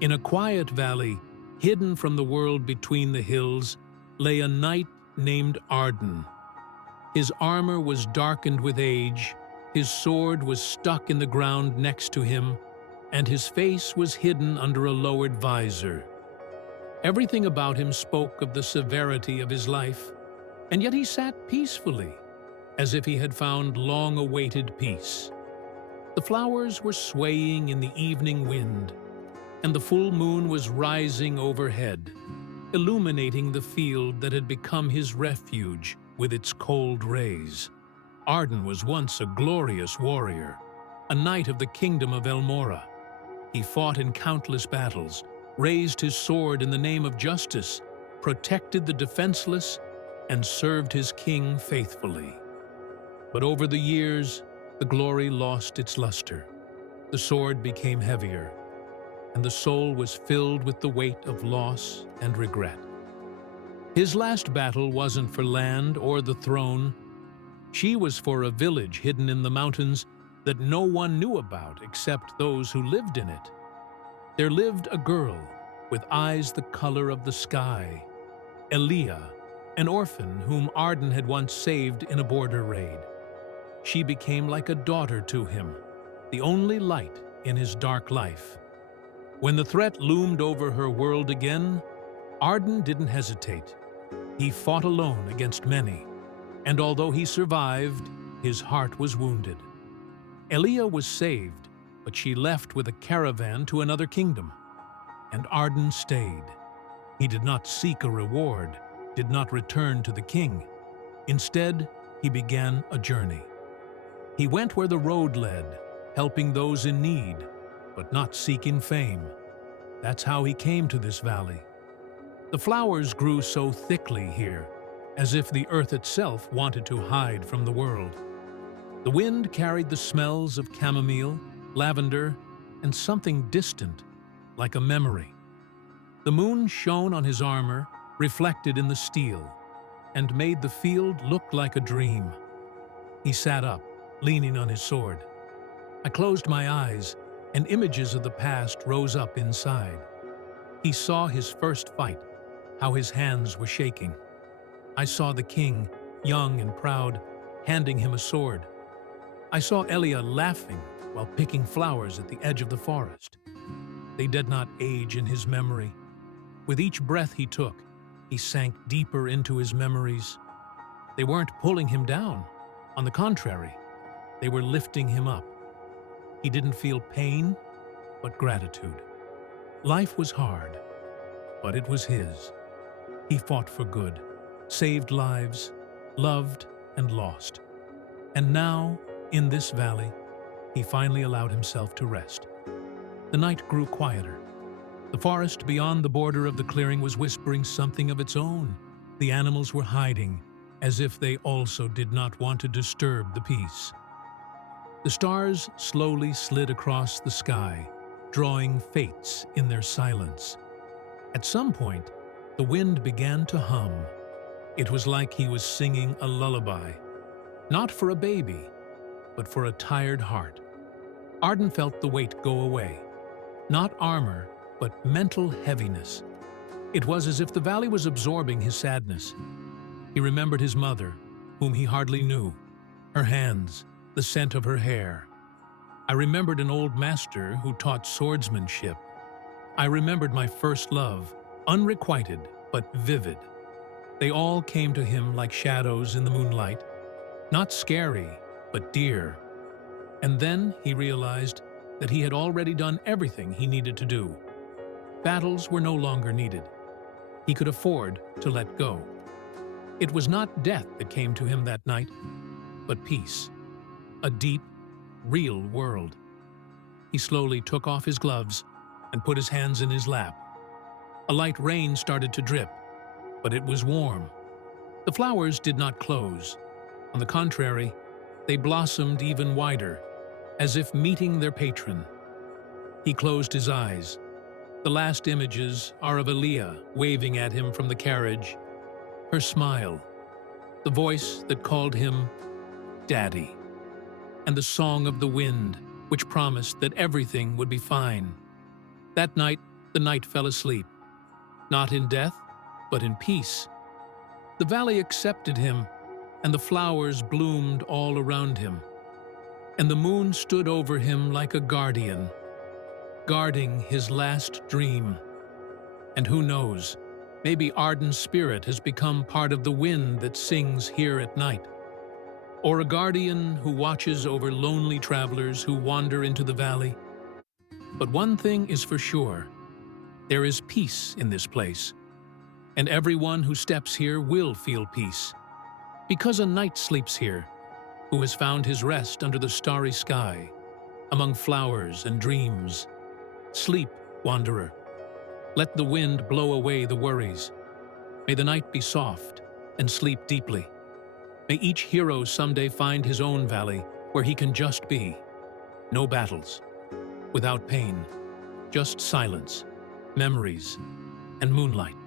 In a quiet valley, hidden from the world between the hills, lay a knight named Arden. His armor was darkened with age, his sword was stuck in the ground next to him, and his face was hidden under a lowered visor. Everything about him spoke of the severity of his life, and yet he sat peacefully, as if he had found long-awaited peace. The flowers were swaying in the evening wind, and the full moon was rising overhead, illuminating the field that had become his refuge with its cold rays. Arden was once a glorious warrior, a knight of the kingdom of Elmora. He fought in countless battles, raised his sword in the name of justice, protected the defenseless, and served his king faithfully. But over the years, the glory lost its luster. The sword became heavier, and the soul was filled with the weight of loss and regret. His last battle wasn't for land or the throne. She was for a village hidden in the mountains that no one knew about except those who lived in it. There lived a girl with eyes the color of the sky, Elia, an orphan whom Arden had once saved in a border raid. She became like a daughter to him, the only light in his dark life. When the threat loomed over her world again, Arden didn't hesitate. He fought alone against many, and although he survived, his heart was wounded. Elia was saved, but she left with a caravan to another kingdom, and Arden stayed. He did not seek a reward, did not return to the king. Instead, he began a journey. He went where the road led, helping those in need, but not seeking fame. That's how he came to this valley. The flowers grew so thickly here, as if the earth itself wanted to hide from the world. The wind carried the smells of chamomile, lavender, and something distant, like a memory. The moon shone on his armor, reflected in the steel, and made the field look like a dream. He sat up, leaning on his sword. I closed my eyes, and images of the past rose up inside. He saw his first fight, how his hands were shaking. I saw the king, young and proud, handing him a sword. I saw Elia laughing while picking flowers at the edge of the forest. They did not age in his memory. With each breath he took, he sank deeper into his memories. They weren't pulling him down. On the contrary, they were lifting him up. He didn't feel pain, but gratitude. Life was hard, but it was his. He fought for good, saved lives, loved and lost. And now, in this valley, he finally allowed himself to rest. The night grew quieter. The forest beyond the border of the clearing was whispering something of its own. The animals were hiding, as if they also did not want to disturb the peace. The stars slowly slid across the sky, drawing fates in their silence. At some point, the wind began to hum. It was like he was singing a lullaby, not for a baby, but for a tired heart. Arden felt the weight go away, not armor, but mental heaviness. It was as if the valley was absorbing his sadness. He remembered his mother, whom he hardly knew, her hands, the scent of her hair. I remembered an old master who taught swordsmanship. I remembered my first love, unrequited but vivid. They all came to him like shadows in the moonlight, not scary, but dear. And then he realized that he had already done everything he needed to do. Battles were no longer needed. He could afford to let go. It was not death that came to him that night, but peace. A deep, real world. He slowly took off his gloves and put his hands in his lap. A light rain started to drip, but it was warm. The flowers did not close. On the contrary, they blossomed even wider, as if meeting their patron. He closed his eyes. The last images are of Elia waving at him from the carriage, her smile, the voice that called him Daddy, and the song of the wind, which promised that everything would be fine. That night, the knight fell asleep, not in death, but in peace. The valley accepted him, and the flowers bloomed all around him. And the moon stood over him like a guardian, guarding his last dream. And who knows, maybe Arden's spirit has become part of the wind that sings here at night, or a guardian who watches over lonely travelers who wander into the valley. But one thing is for sure, there is peace in this place, and everyone who steps here will feel peace, because a knight sleeps here, who has found his rest under the starry sky, among flowers and dreams. Sleep, wanderer. Let the wind blow away the worries. May the night be soft and sleep deeply. May each hero someday find his own valley where he can just be. No battles, without pain, just silence, memories, and moonlight.